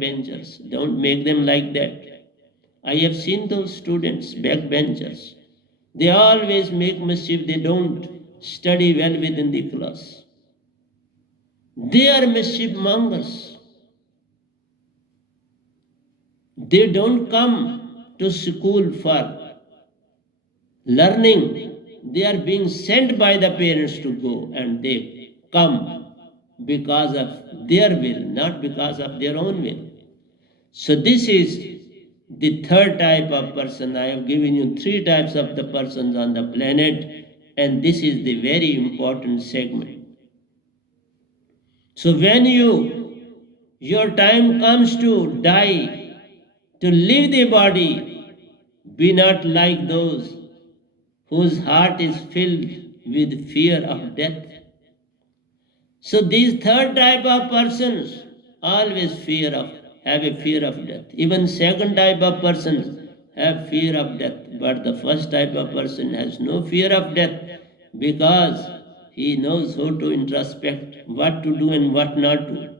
backbenchers. Don't make them like that. I have seen those students, backbenchers. They always make mischief. They don't study well within the class. They are mischief mongers. They don't come to school for learning. They are being sent by the parents to go, and they come because of their will, not because of their own will. So this is the third type of person. I have given you three types of the persons on the planet, and this is the very important segment. So when your time comes to die, to leave the body, be not like those whose heart is filled with fear of death. So these third type of persons always have a fear of death. Even second type of persons have fear of death. But the first type of person has no fear of death because he knows how to introspect, what to do and what not to do.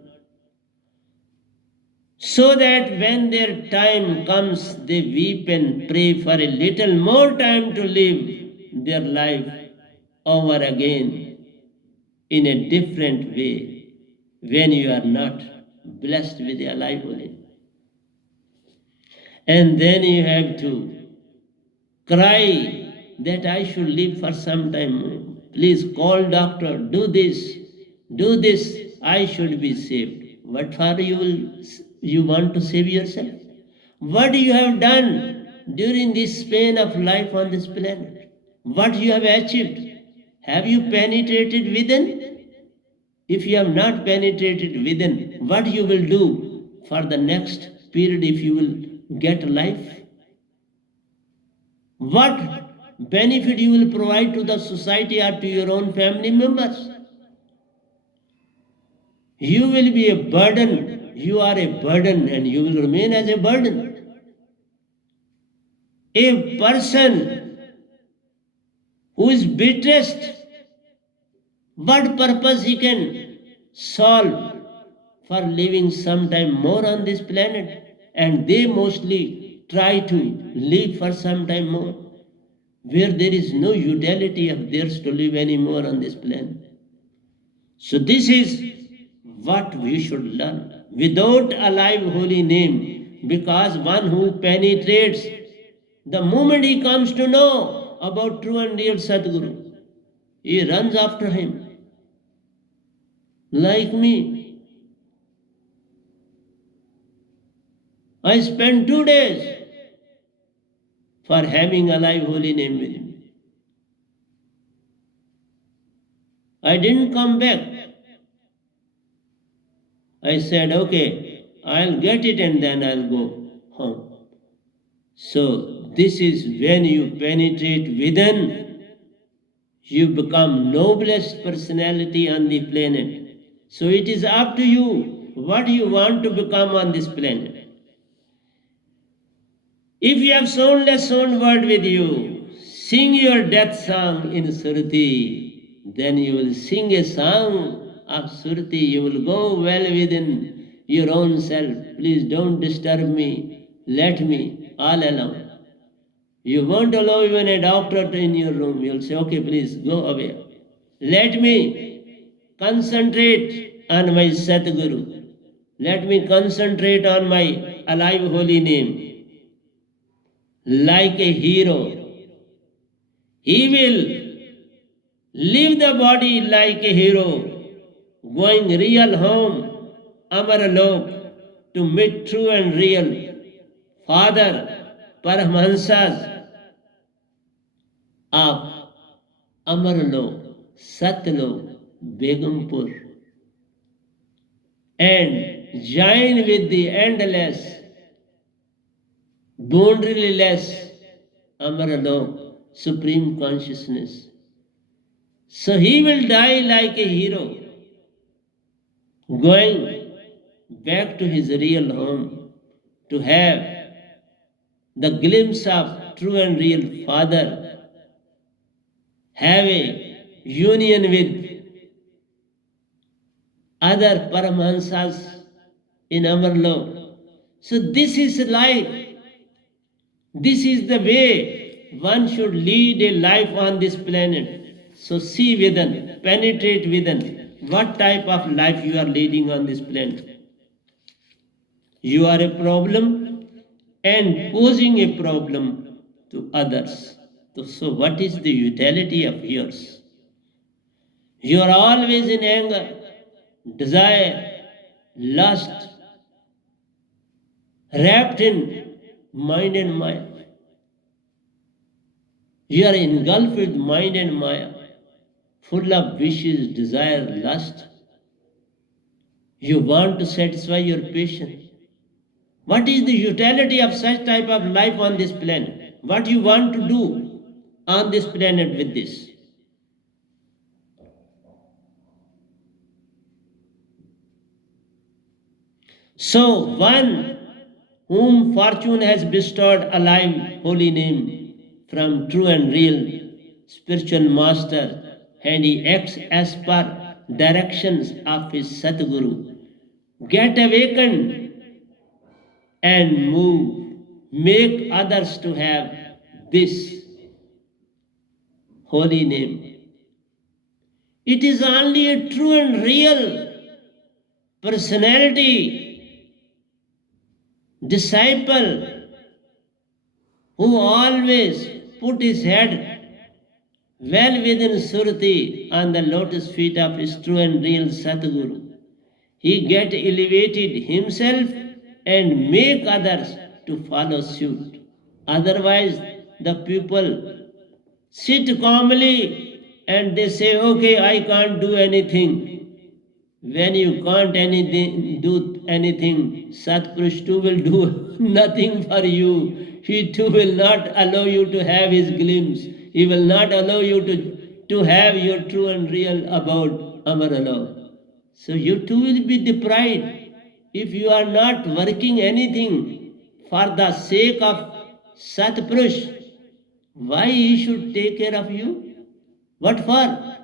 So that when their time comes, they weep and pray for a little more time to live their life over again in a different way when you are not blessed with a life only. And then you have to cry that I should live for some time more. Please call doctor, do this, I should be saved. What for you want to save yourself? What you have done during this span of life on this planet? What you have achieved? Have you penetrated within? If you have not penetrated within, what you will do for the next period if you will get life? What benefit you will provide to the society or to your own family members? You will be a burden. You are a burden and you will remain as a burden. A person who is bitterest, what purpose he can solve for living some time more on this planet? And they mostly try to live for some time more, where there is no utility of theirs to live anymore on this planet. So this is what we should learn without a live holy name, because one who penetrates, the moment he comes to know about true and real Sadguru, he runs after him. Like me, I spent 2 days for having a live holy name with him. I didn't come back. I said, okay, I'll get it and then I'll go home. So this is when you penetrate within, you become noblest personality on the planet. So it is up to you what you want to become on this planet. If you have soundless sound word with you, sing your death song in Surti, then you will sing a song of Surti. You will go well within your own self. Please don't disturb me. Let me all alone. You won't allow even a doctor in your room. You'll say, okay, please go away. Let me concentrate on my Satguru. Let me concentrate on my alive holy name. Like a hero, he will leave the body like a hero, going real home, Amaralok, to meet true and real Father Paramahansas of Amaralok, Satlok, Begumpur, and join with the endless, boundaryless Amaralok, Supreme Consciousness. So he will die like a hero, going back to his real home to have the glimpse of true and real Father, have a union with other Paramahansas in Amarlok, So this is life. This is the way one should lead a life on this planet. So see within, penetrate within, what type of life you are leading on this planet. You are a problem and posing a problem to others. So what is the utility of yours? You are always in anger, desire, lust, wrapped in mind and maya. You are engulfed with mind and maya, full of wishes, desire, lust. You want to satisfy your passion. What is the utility of such type of life on this planet? What you want to do on this planet with this? So one whom fortune has bestowed a live holy name from true and real spiritual master, and he acts as per directions of his Satguru. Get awakened and move, make others to have this holy name. It is only a true and real personality, disciple, who always put his head well within Surti on the lotus feet of his true and real Satguru. He get elevated himself and make others to follow suit. Otherwise, the people sit calmly and they say, okay, I can't do anything. When you can't do anything, Satpurush too will do nothing for you. He too will not allow you to have his glimpse. He will not allow you to have your true and real abode, Amaralok. So you too will be deprived if you are not working anything for the sake of Satpurush. Why he should take care of you? What for?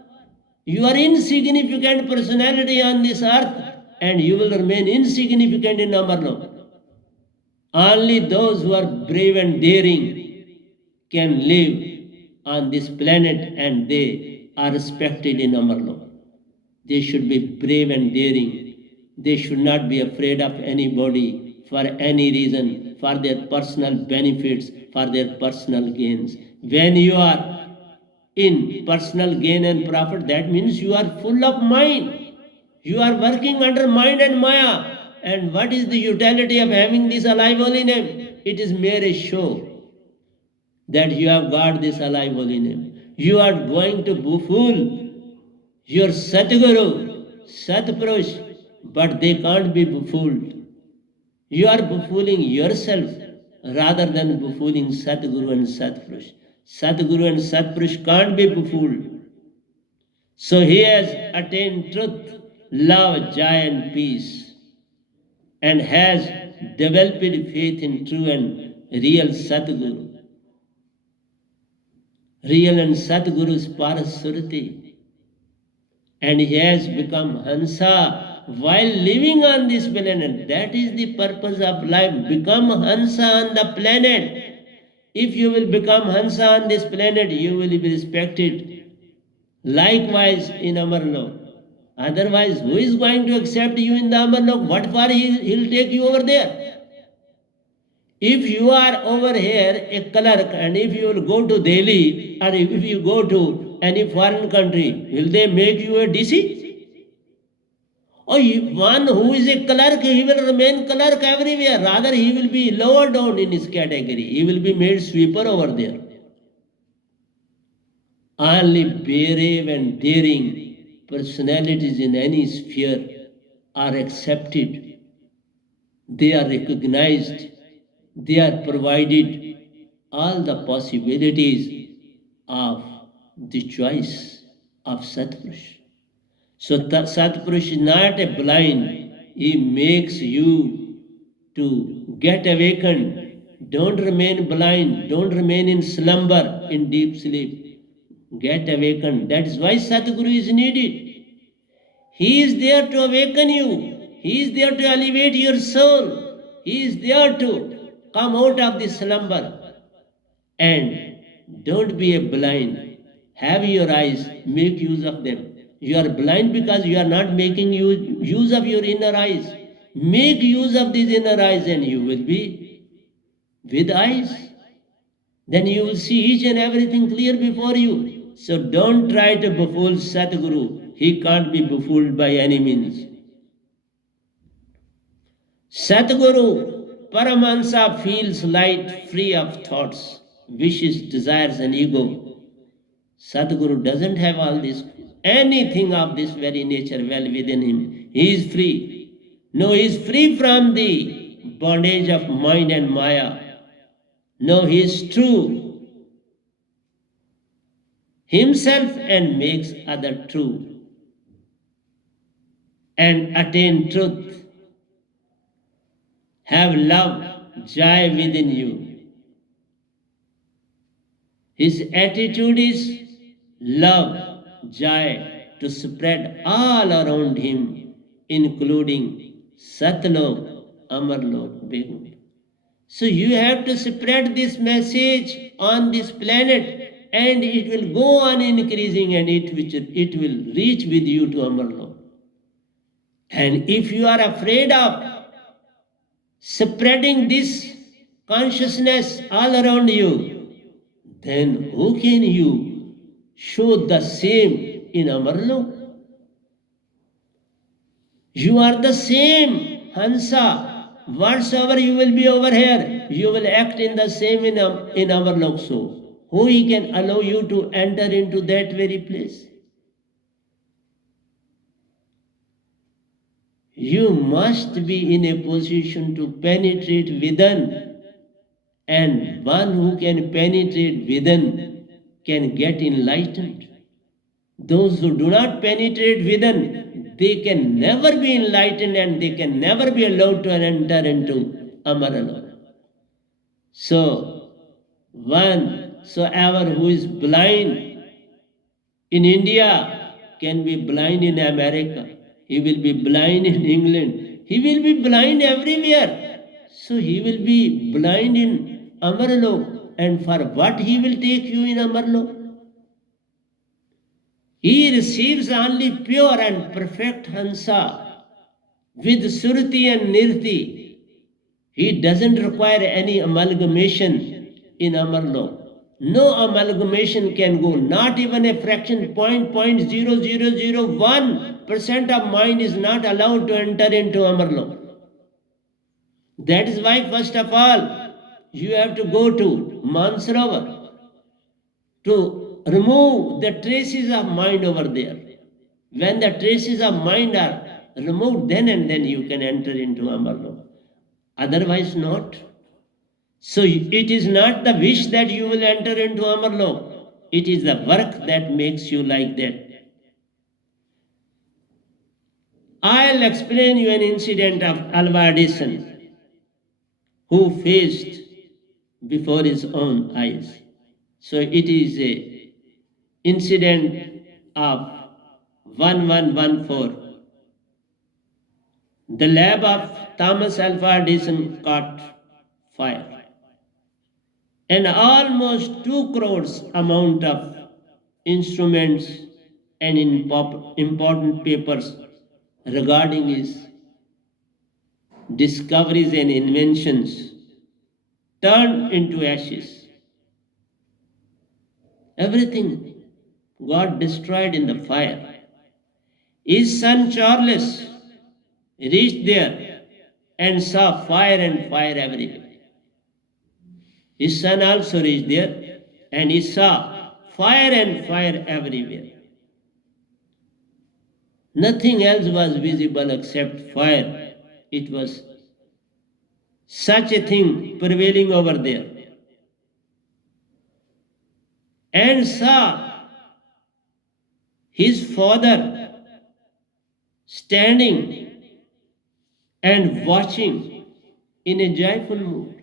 You are insignificant personality on this earth and you will remain insignificant in Amarlok. Only those who are brave and daring can live on this planet and they are respected in Amarlok. They should be brave and daring. They should not be afraid of anybody for any reason, for their personal benefits, for their personal gains. When you are in personal gain and profit, that means you are full of mind. You are working under mind and maya. And what is the utility of having this alive holy name? It is mere a show that you have got this alive holy name. You are going to befool your Satguru, Satpurush, but they can't be befooled. You are befooling yourself rather than befooling Satguru and Satpurush. Satguru and Satpurush can't be befooled. So he has attained truth, love, joy, and peace, and has developed faith in true and real Satguru. Real and Satguru is Parasuruti. And he has become Hansa while living on this planet. That is the purpose of life. Become Hansa on the planet. If you will become Hansa on this planet, you will be respected. Likewise in Amarlok. Otherwise, who is going to accept you in the Amarlok? What for he'll take you over there? If you are over here a clerk and if you will go to Delhi or if you go to any foreign country, will they make you a DC? Or one who is a clerk, he will remain clerk everywhere. Rather, he will be lower down in his category. He will be made sweeper over there. Only brave and daring personalities in any sphere are accepted. They are recognized. They are provided all the possibilities of the choice of Satpurush. So Satpurush is not a blind. He makes you to get awakened. Don't remain blind. Don't remain in slumber, in deep sleep. Get awakened. That is why Satguru is needed. He is there to awaken you. He is there to elevate your soul. He is there to come out of the slumber. And don't be a blind. Have your eyes, make use of them. You are blind because you are not making use of your inner eyes. Make use of these inner eyes and you will be with eyes. Then you will see each and everything clear before you. So don't try to befool Sadhguru. He can't be befooled by any means. Sadhguru Paramahansa feels light, free of thoughts, wishes, desires, and ego. Sadhguru doesn't have all this, anything of this very nature well within him. He is free. No, he is free from the bondage of mind and maya. No, he is true himself and makes other true and attain truth. Have love, joy within you. His attitude is love, joy to spread all around him, including Satlok, Amarlok, Begum. So you have to spread this message on this planet and it will go on increasing and it will reach with you to Amarlok. And if you are afraid of spreading this consciousness all around you, then how can you show the same in Amarlok? You are the same Hansa. Whatsoever you will be over here, you will act in the same in Amarlok. So, who he can allow you to enter into that very place? You must be in a position to penetrate within, and one who can penetrate within can get enlightened. Those who do not penetrate within, they can never be enlightened and they can never be allowed to enter into Amaralok. So, whosoever who is blind in India can be blind in America. He will be blind in England. He will be blind everywhere. So he will be blind in Amarlok. And for what he will take you in Amarlok? He receives only pure and perfect Hansa with Surti and Nirti. He doesn't require any amalgamation in Amarlok. No amalgamation can go, not even a fraction, 0.0001% of mind is not allowed to enter into Amarlok. That is why, first of all, you have to go to Mansarovar to remove the traces of mind over there. When the traces of mind are removed, then and then you can enter into Amarlok. Otherwise not. So it is not the wish that you will enter into Amarlok. It is the work that makes you like that. I'll explain you an incident of Alva Edison, who faced before his own eyes. So it is a incident of 1114. The lab of Thomas Alva Edison caught fire. And almost 2 crores amount of instruments and important papers regarding his discoveries and inventions turned into ashes. Everything got destroyed in the fire. His son Charles reached there and saw fire and fire everywhere. His son also reached there and he saw fire and fire everywhere. Nothing else was visible except fire. It was such a thing prevailing over there. And saw his father standing and watching in a joyful mood.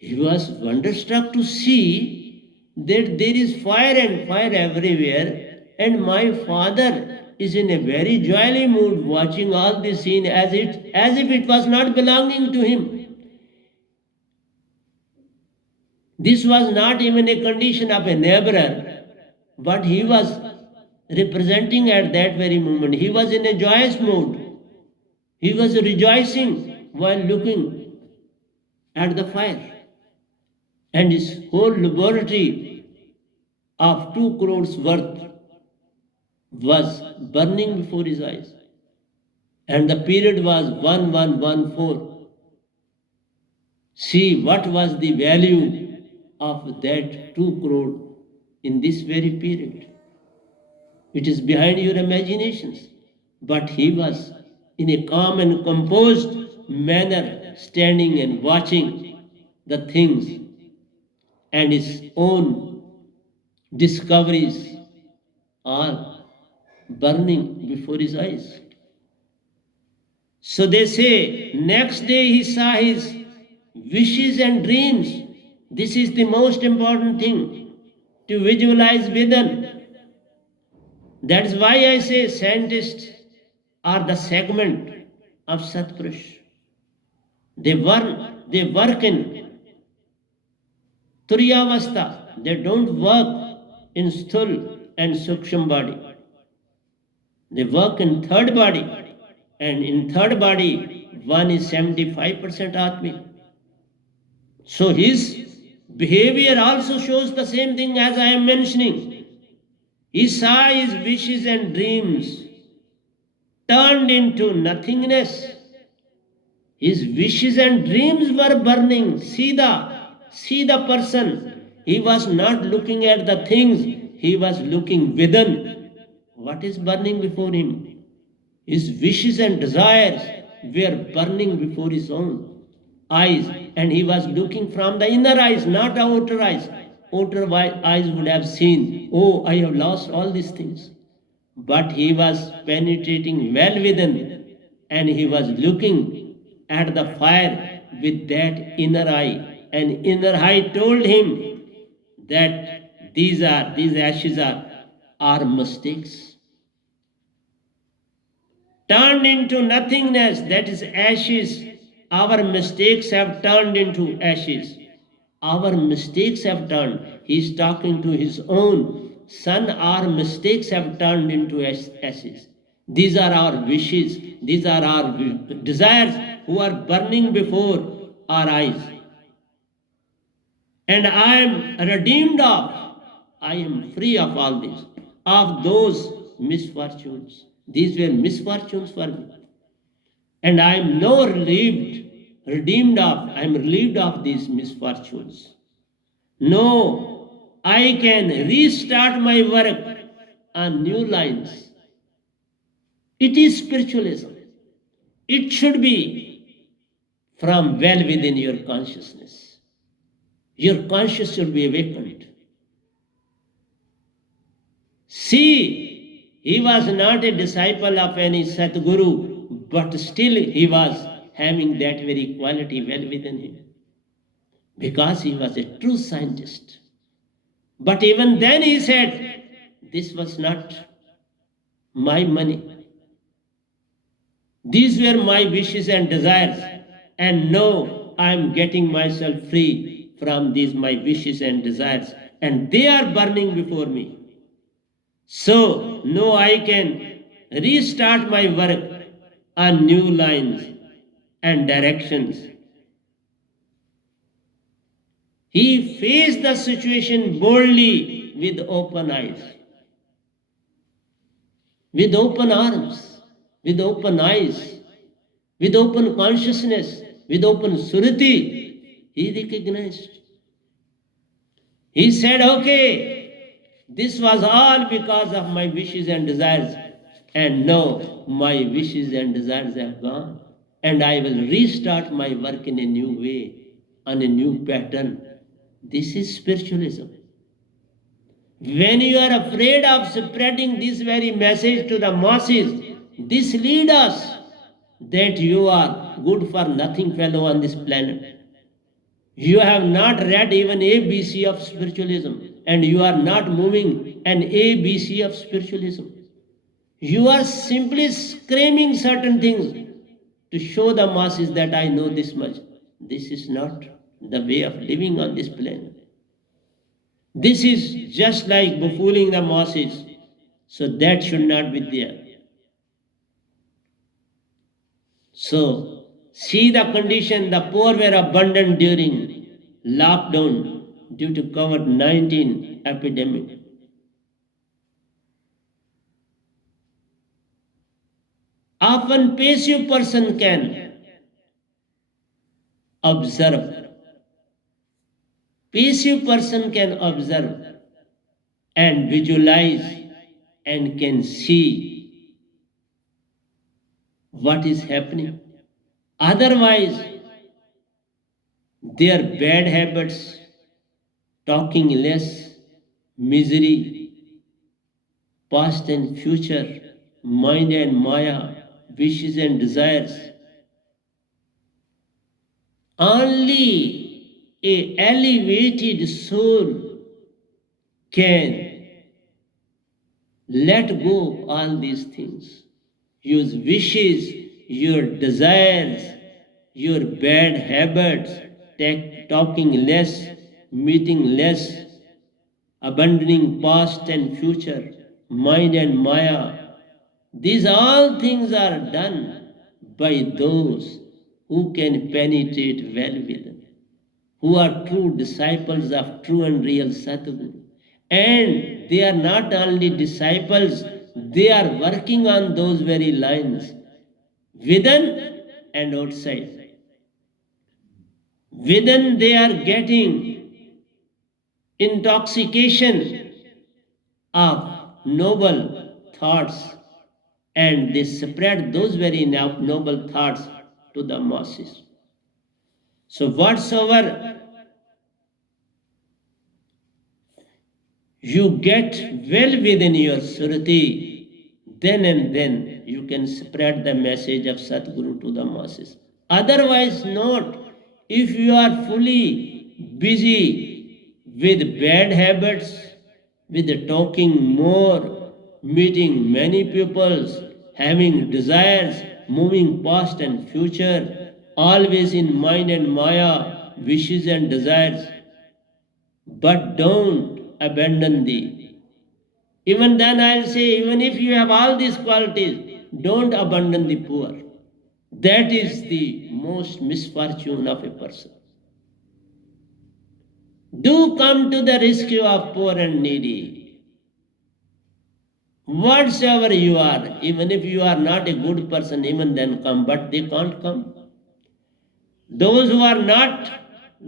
He was wonderstruck to see that there is fire and fire everywhere, and my father is in a very jolly mood, watching all this scene as if it was not belonging to him. This was not even a condition of a neighbor, but he was representing at that very moment. He was in a joyous mood. He was rejoicing while looking at the fire. And his whole laboratory of 2 crores worth was burning before his eyes. And the period was 1114. See what was the value of that 2 crore in this very period. It is behind your imaginations. But he was in a calm and composed manner, standing and watching the things, and his own discoveries are burning before his eyes. So they say, next day he saw his wishes and dreams. This is the most important thing, to visualize within. That is why I say scientists are the segment of Satpurush. They work in Turyavastha. They don't work in Sthul and Suksham body. They work in third body. And in third body, one is 75% Atmi. So his behavior also shows the same thing as I am mentioning. He saw his wishes and dreams turned into nothingness. His wishes and dreams were burning. See the person. He was not looking at the things, he was looking within. What is burning before him? His wishes and desires were burning before his own eyes, and he was looking from the inner eyes, not the outer eyes. Outer eyes would have seen, oh, I have lost all these things. But he was penetrating well within, and he was looking at the fire with that inner eye. And inner eye told him that these ashes are mistakes. Turned into nothingness, that is ashes. Our mistakes have turned into ashes. Our mistakes have turned. He is talking to his own son. Our mistakes have turned into ashes. These are our wishes. These are our desires who are burning before our eyes. And I am redeemed of, I am free of all this, of those misfortunes. These were misfortunes for me. And I am now redeemed of, I am relieved of these misfortunes. No, I can restart my work on new lines. It is spiritualism. It should be from well within your consciousness. Your consciousness should be awakened. See, he was not a disciple of any Satguru, but still he was having that very quality well within him, because he was a true scientist. But even then he said, this was not my money. These were my wishes and desires, and now I am getting myself free from these my wishes and desires, and they are burning before me. So now I can restart my work on new lines and directions. He faced the situation boldly with open eyes, with open arms, with open eyes, with open consciousness, with open surati. He recognized. He said, okay, this was all because of my wishes and desires, and now my wishes and desires have gone, and I will restart my work in a new way, on a new pattern. This is spiritualism. When you are afraid of spreading this very message to the masses, this leads us that you are good for nothing fellow on this planet. You have not read even ABC of spiritualism, and you are not moving an ABC of spiritualism. You are simply screaming certain things to show the masses that I know this much. This is not the way of living on this planet. This is just like befooling the masses. So that should not be there. So, see the condition, the poor were abundant during lockdown due to COVID-19 epidemic. Often passive person can observe. Passive person can observe and visualize and can see what is happening. Otherwise, their bad habits, talking less, misery, past and future, mind and maya, wishes and desires. Only a elevated soul can let go all these things. Your wishes, your desires, your bad habits, talking less, meeting less, abandoning past and future, mind and maya. These all things are done by those who can penetrate well within, who are true disciples of true and real Sadhguru. And they are not only disciples, they are working on those very lines within and outside. Within they are getting intoxication of noble thoughts and they spread those very noble thoughts to the masses. So whatsoever you get well within your Surati, then and then you can spread the message of Satguru to the masses. Otherwise not. If you are fully busy with bad habits, with talking more, meeting many peoples, having desires, moving past and future, always in mind and maya, wishes and desires, but don't abandon thee. Even then, I'll say, even if you have all these qualities, don't abandon the poor. That is the most misfortune of a person. Do come to the rescue of poor and needy. Whatsoever you are, even if you are not a good person, even then come, but they can't come. Those who are not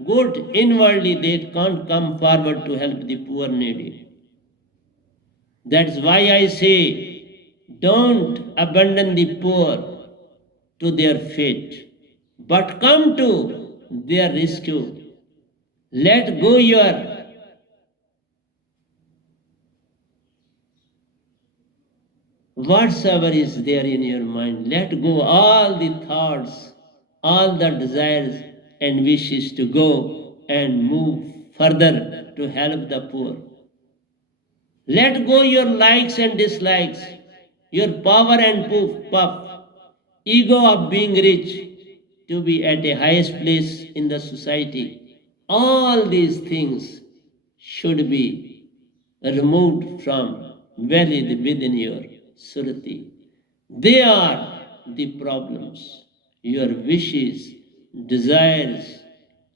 good inwardly, they can't come forward to help the poor needy. That's why I say, don't abandon the poor to their fate, but come to their rescue. Let go your whatsoever is there in your mind. Let go all the thoughts, all the desires and wishes to go and move further to help the poor. Let go your likes and dislikes, your power and puff, ego of being rich, to be at a highest place in the society. All these things should be removed from within your surati. They are the problems. Your wishes, desires,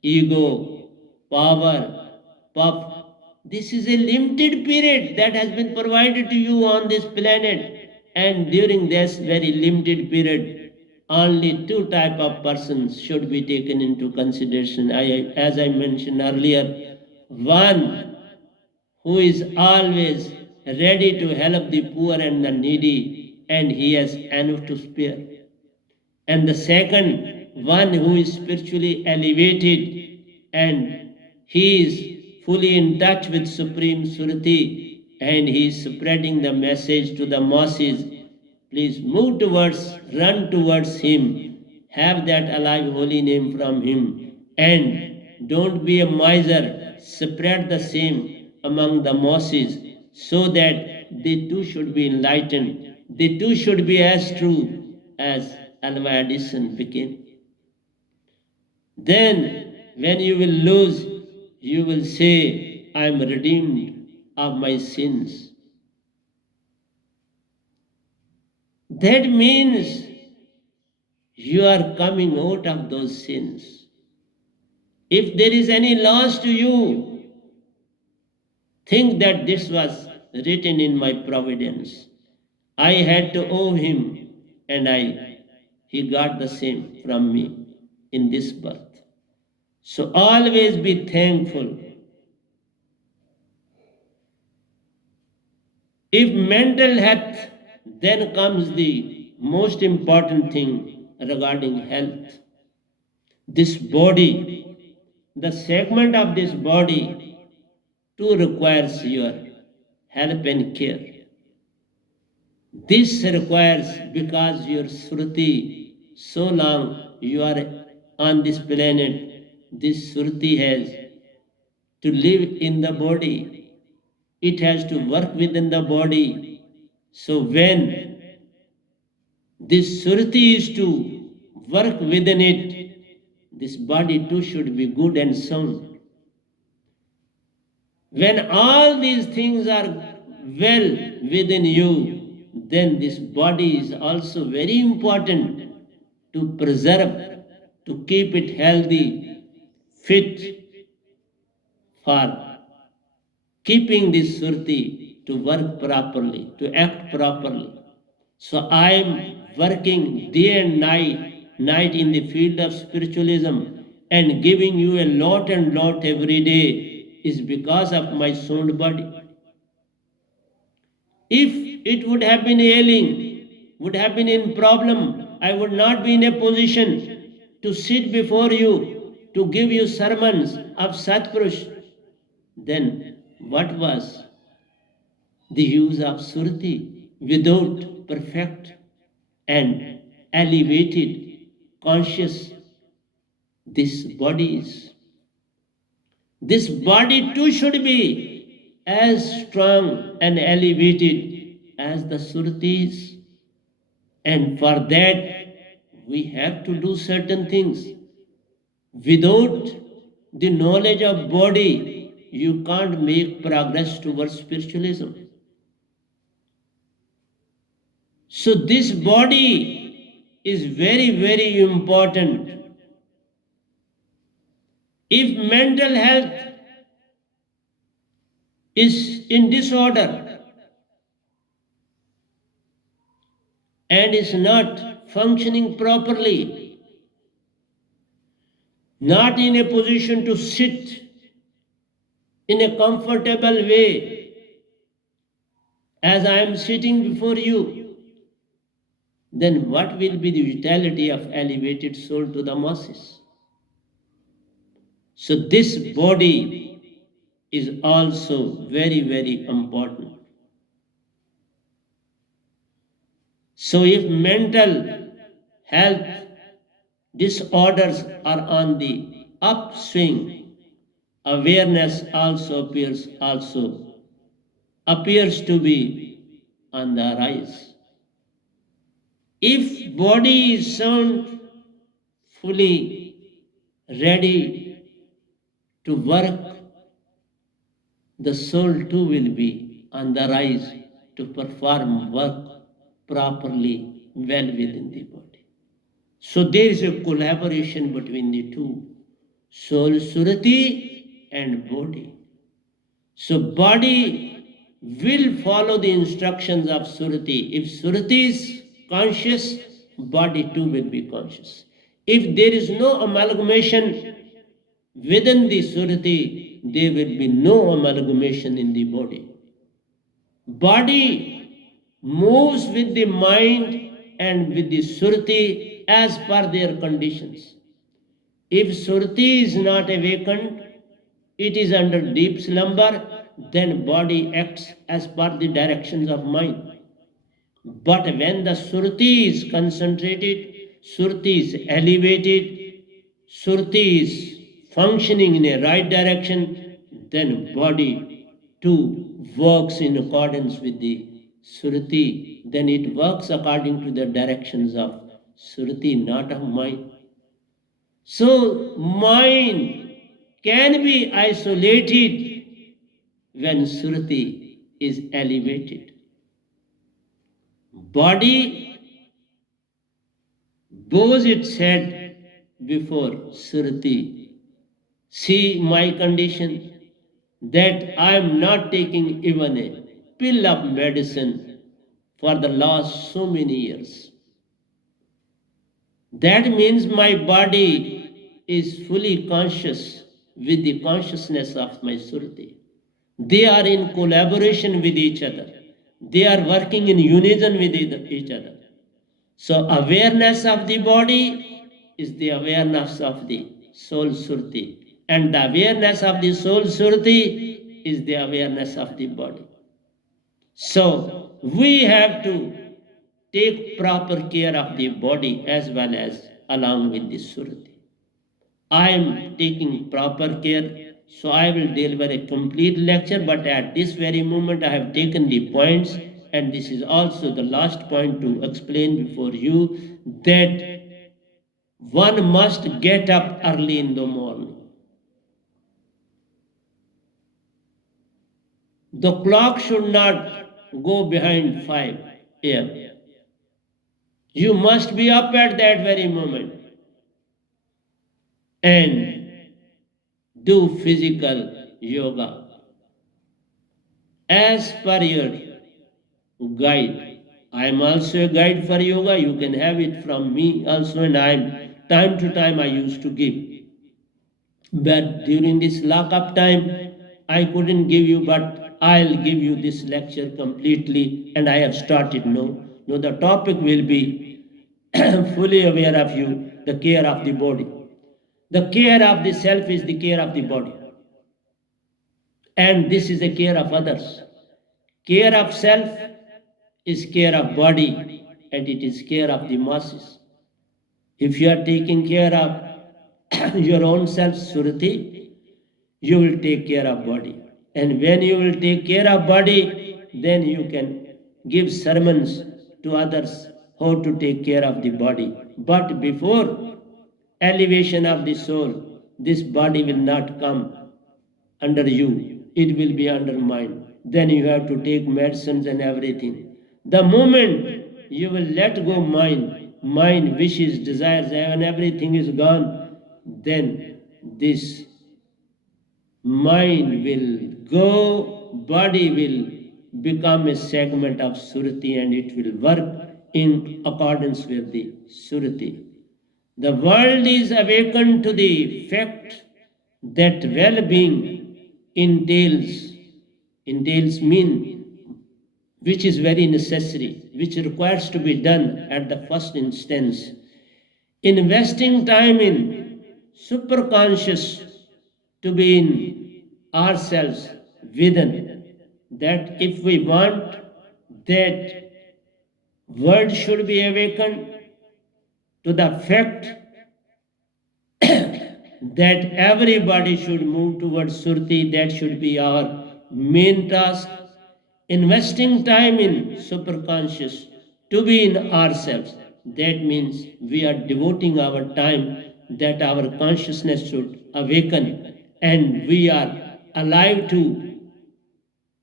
ego, power, puff. This is a limited period that has been provided to you on this planet. And during this very limited period, only two type of persons should be taken into consideration. As I mentioned earlier, one who is always ready to help the poor and the needy, and he has enough to spare. And the second, one who is spiritually elevated and he is fully in touch with Supreme Surati and he is spreading the message to the masses. Please move towards, run towards him, have that alive holy name from him, and don't be a miser, spread the same among the masses so that they too should be enlightened the two should be as true as Alva Edison became. Then, when you will lose, you will say, I am redeemed of my sins. That means you are coming out of those sins. If there is any loss to you, think that this was written in my providence. I had to owe him, and he got the same from me in this birth. So always be thankful. If mental health, then comes the most important thing regarding health. This body, the segment of this body, too requires your help and care. This requires because your Shruti, so long you are on this planet, this Shruti has to live in the body. It has to work within the body. So when this Shruti is to work within it, this body too should be good and sound. When all these things are well within you, then this body is also very important to preserve, to keep it healthy, fit for keeping this surti to work properly, to act properly. So I am working day and night in the field of spiritualism and giving you a lot and lot every day is because of my sound body. If it would have been ailing, would have been in problem, I would not be in a position to sit before you, to give you sermons of Satpurush. Then what was the use of Surti without perfect and elevated conscious this body is? This body too should be as strong and elevated as the Surtis. And for that, we have to do certain things. Without the knowledge of body, you can't make progress towards spiritualism. So this body is very, very important. If mental health is in disorder and is not functioning properly, not in a position to sit in a comfortable way as I am sitting before you, then what will be the utility of elevated soul to the masses? So this body is also very, very important. So if mental health disorders are on the upswing, awareness also appears to be on the rise. If body is sound, fully ready to work, the soul too will be on the rise to perform work properly, well within the body. So there is a collaboration between the two, soul surati and body. So body will follow the instructions of surati. If surati is conscious, body too will be conscious. If there is no amalgamation within the surati, there will be no amalgamation in the body. Body moves with the mind and with the surti as per their conditions. If surti is not awakened, it is under deep slumber, then body acts as per the directions of mind. But when the surti is concentrated, surti is elevated, surti is functioning in a right direction, then body too works in accordance with the Surti, then it works according to the directions of Surti, not of mind. So, mind can be isolated when Surti is elevated. Body bows its head before Surti. See my condition, that I am not taking even a pill of medicine for the last so many years. That means my body is fully conscious with the consciousness of my Surti. They are in collaboration with each other. They are working in unison with each other. So awareness of the body is the awareness of the soul Surti. And the awareness of the soul Surti is the awareness of the body. So we have to take proper care of the body as well as along with the Surti. I am taking proper care, so I will deliver a complete lecture, but at this very moment I have taken the points, and this is also the last point to explain before you, that one must get up early in the morning. The clock should not go behind 5 a.m. You must be up at that very moment and do physical yoga as per your guide. I am also a guide for yoga. You can have it from me also, and time to time I used to give. But during this lock-up time, I couldn't give you, but I'll give you this lecture completely, and I have started now. Now the topic will be fully aware of you, the care of the body. The care of the self is the care of the body. And this is the care of others. Care of self is care of body, and it is care of the masses. If you are taking care of your own self, Surati, you will take care of body. And when you will take care of body, then you can give sermons to others how to take care of the body. But before elevation of the soul, this body will not come under you, it will be undermined. Then you have to take medicines and everything. The moment you will let go mind, wishes, desires, and everything is gone, then this mind will go, body will become a segment of Surati, and it will work in accordance with the Surati. The world is awakened to the fact that well-being entails mean, which is very necessary, which requires to be done at the first instance. Investing time in superconscious, to be in ourselves within, that if we want that world should be awakened to the fact that everybody should move towards Surti, that should be our main task. Investing time in superconscious to be in ourselves, that means we are devoting our time that our consciousness should awaken and we are alive to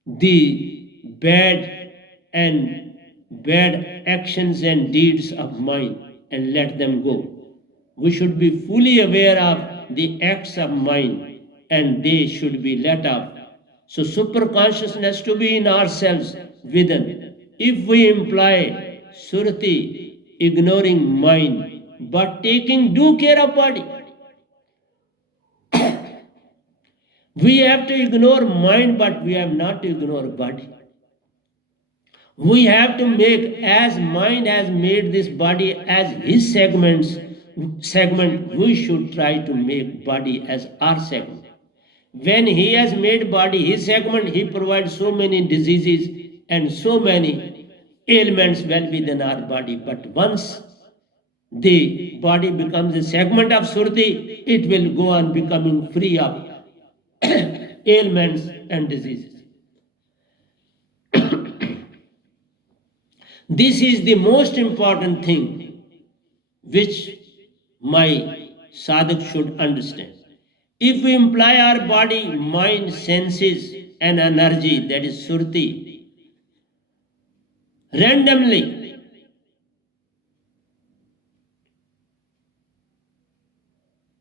the bad actions and deeds of mind and let them go. We should be fully aware of the acts of mind and they should be let off. So super consciousness to be in ourselves within. If we imply surati, ignoring mind, but taking due care of body, we have to ignore mind, but we have not to ignore body. We have to make, as mind has made this body as his segment, we should try to make body as our segment. When he has made body his segment, he provides so many diseases and so many ailments well within our body. But once the body becomes a segment of Surti, it will go on becoming free of ailments and diseases. This is the most important thing which my sadhak should understand. If we imply our body, mind, senses, and energy, that is surti, randomly,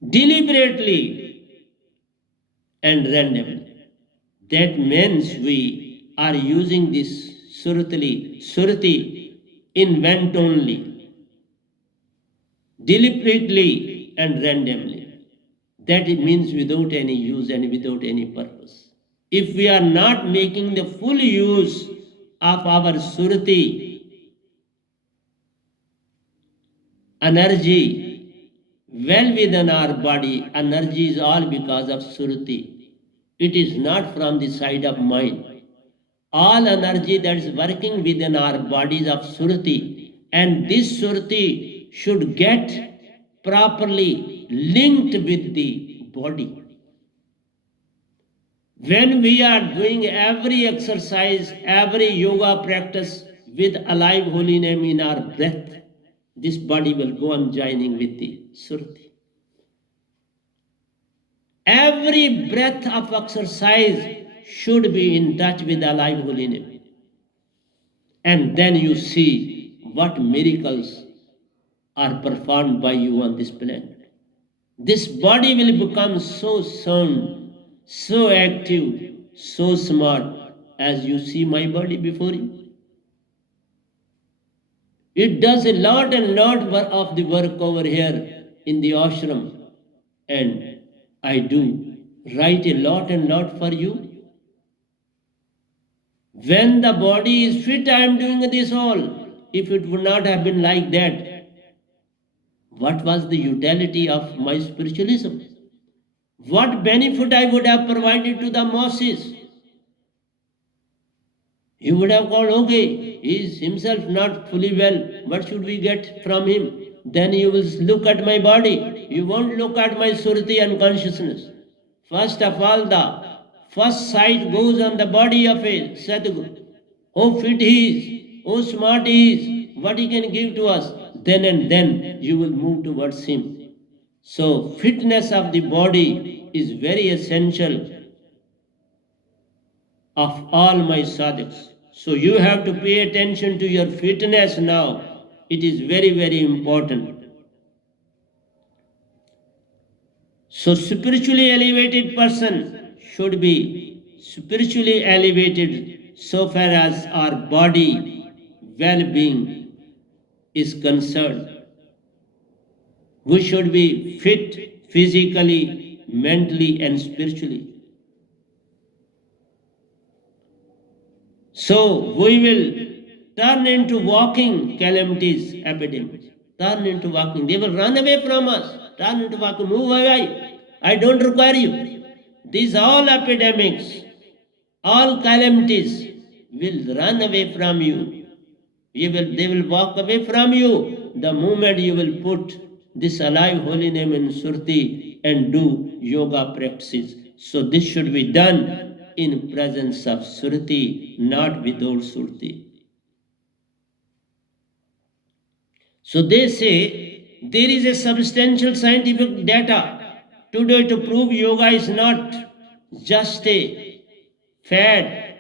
deliberately, and randomly, that means we are using this surti in vent only, deliberately and randomly. That it means without any use and without any purpose. If we are not making the full use of our surati energy well within our body, energy is all because of surati. It is not from the side of mind. All energy that is working within our bodies of surati, and this surati should get properly linked with the body. When we are doing every exercise, every yoga practice with alive holy name in our breath, this body will go on joining with the surati. Every breath of exercise should be in touch with alive holy name. And then you see what miracles are performed by you on this planet. This body will become so sound, so active, so smart as you see my body before you. It does a lot and lot of the work over here in the ashram, and I do write a lot and lot for you. When the body is fit, I am doing this all. If it would not have been like that, what was the utility of my spiritualism? What benefit I would have provided to the masses? He would have called, okay, he is himself not fully well. What should we get from him? Then you will look at my body. You won't look at my surati and consciousness. First of all, the first sight goes on the body of a sadhguru. How fit he is, how smart he is, what he can give to us. Then and then you will move towards him. So, fitness of the body is very essential of all my sadhaks. So, you have to pay attention to your fitness now. It is very, very important. So, spiritually elevated person should be spiritually elevated so far as our body well-being is concerned. We should be fit physically, mentally, and spiritually. So we will turn into walking calamities, epidemics. Turn into walking. They will run away from us. Turn into walking. Move away. I don't require you. These all epidemics, all calamities will run away from you. They will walk away from you the moment you will put this alive holy name in surti and do yoga practices. So this should be done in presence of surti, not without surti. So they say there is a substantial scientific data today to prove yoga is not just a fad,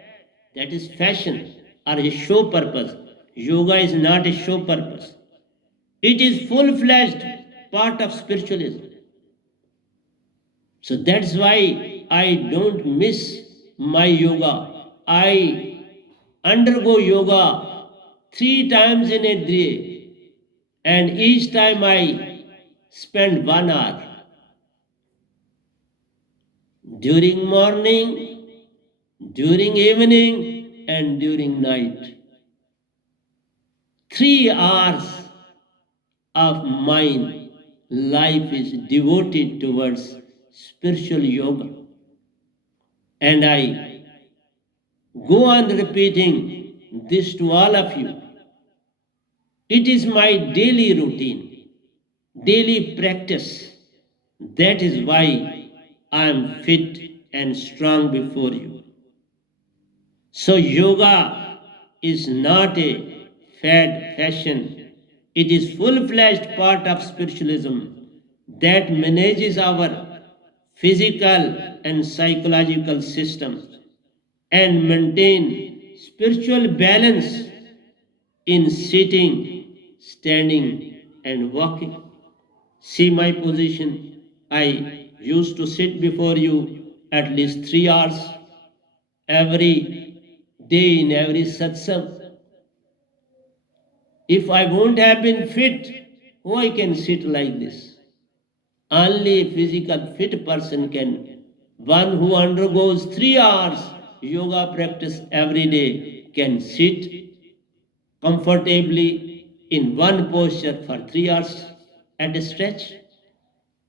that is fashion or a show purpose. Yoga is not a show purpose. It is full-fledged part of spiritualism. So that's why I don't miss my yoga. I undergo yoga 3 times in a day, and each time I spend 1 hour. During morning, during evening, and during night. 3 hours of my life is devoted towards spiritual yoga. And I go on repeating this to all of you. It is my daily routine, daily practice. That is why I am fit and strong before you. So yoga is not a fad, fashion. It is full-fledged part of spiritualism that manages our physical and psychological systems and maintain spiritual balance in sitting, standing, and walking. See my position. I used to sit before you at least 3 hours every day in every satsang. If I won't have been fit, how I can sit like this? Only a physical fit person can. One who undergoes 3 hours yoga practice every day can sit comfortably in one posture for 3 hours at a stretch.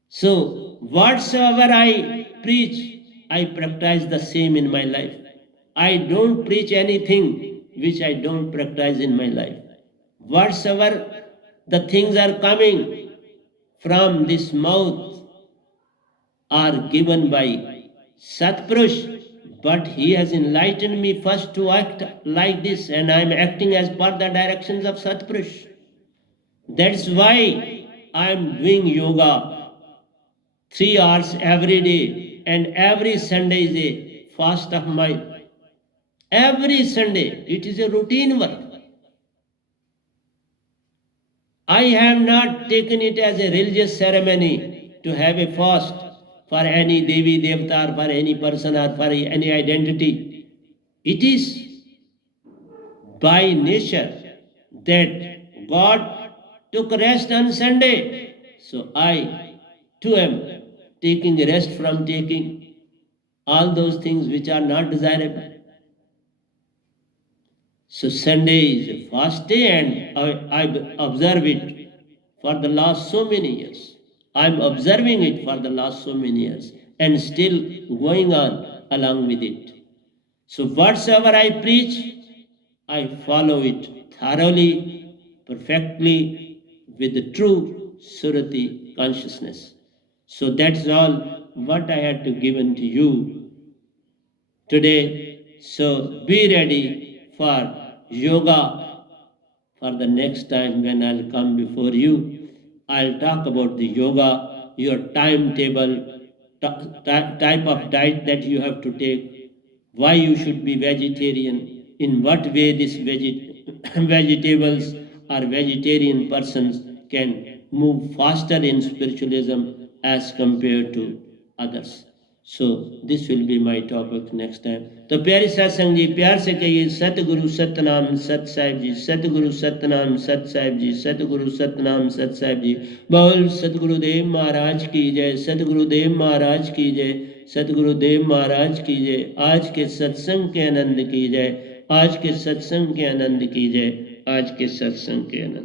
So, whatsoever I preach, I practice the same in my life. I don't preach anything which I don't practice in my life. Whatsoever the things are coming from this mouth are given by Satpurush, but he has enlightened me first to act like this, and I am acting as per the directions of Satpurush. That's why I am doing yoga 3 hours every day, and every Sunday is a fast of mine. Every Sunday, it is a routine work. I have not taken it as a religious ceremony to have a fast for any Devi Devta or for any person or for any identity. It is by nature that God took rest on Sunday. So I too am taking rest from taking all those things which are not desirable. So Sunday is a fast day and I observe it for the last so many years. I'm observing it for the last so many years and still going on along with it. So whatsoever I preach, I follow it thoroughly, perfectly, with the true Surati consciousness. So that's all what I had to given to you today. So be ready for yoga for the next time when I'll come before you. I'll talk about the yoga, your timetable, type of diet that you have to take, why you should be vegetarian, in what way these vegetables or vegetarian persons can move faster in spiritualism as compared to others. So this will be my topic next time. तो प्यारे सत्संग जी, प्यार से कहिए सतगुरु सतनाम सत साहिब जी, सतगुरु सतनाम सत साहिब जी, सतगुरु सतनाम सत साहिब जी. बोल सतगुरुदेव महाराज की जय, सतगुरुदेव महाराज की जय, सतगुरुदेव महाराज की जय. आज के सत्संग के आनंद की जय, आज के सत्संग के आनंद की जय, आज के सत्संग के आनंद.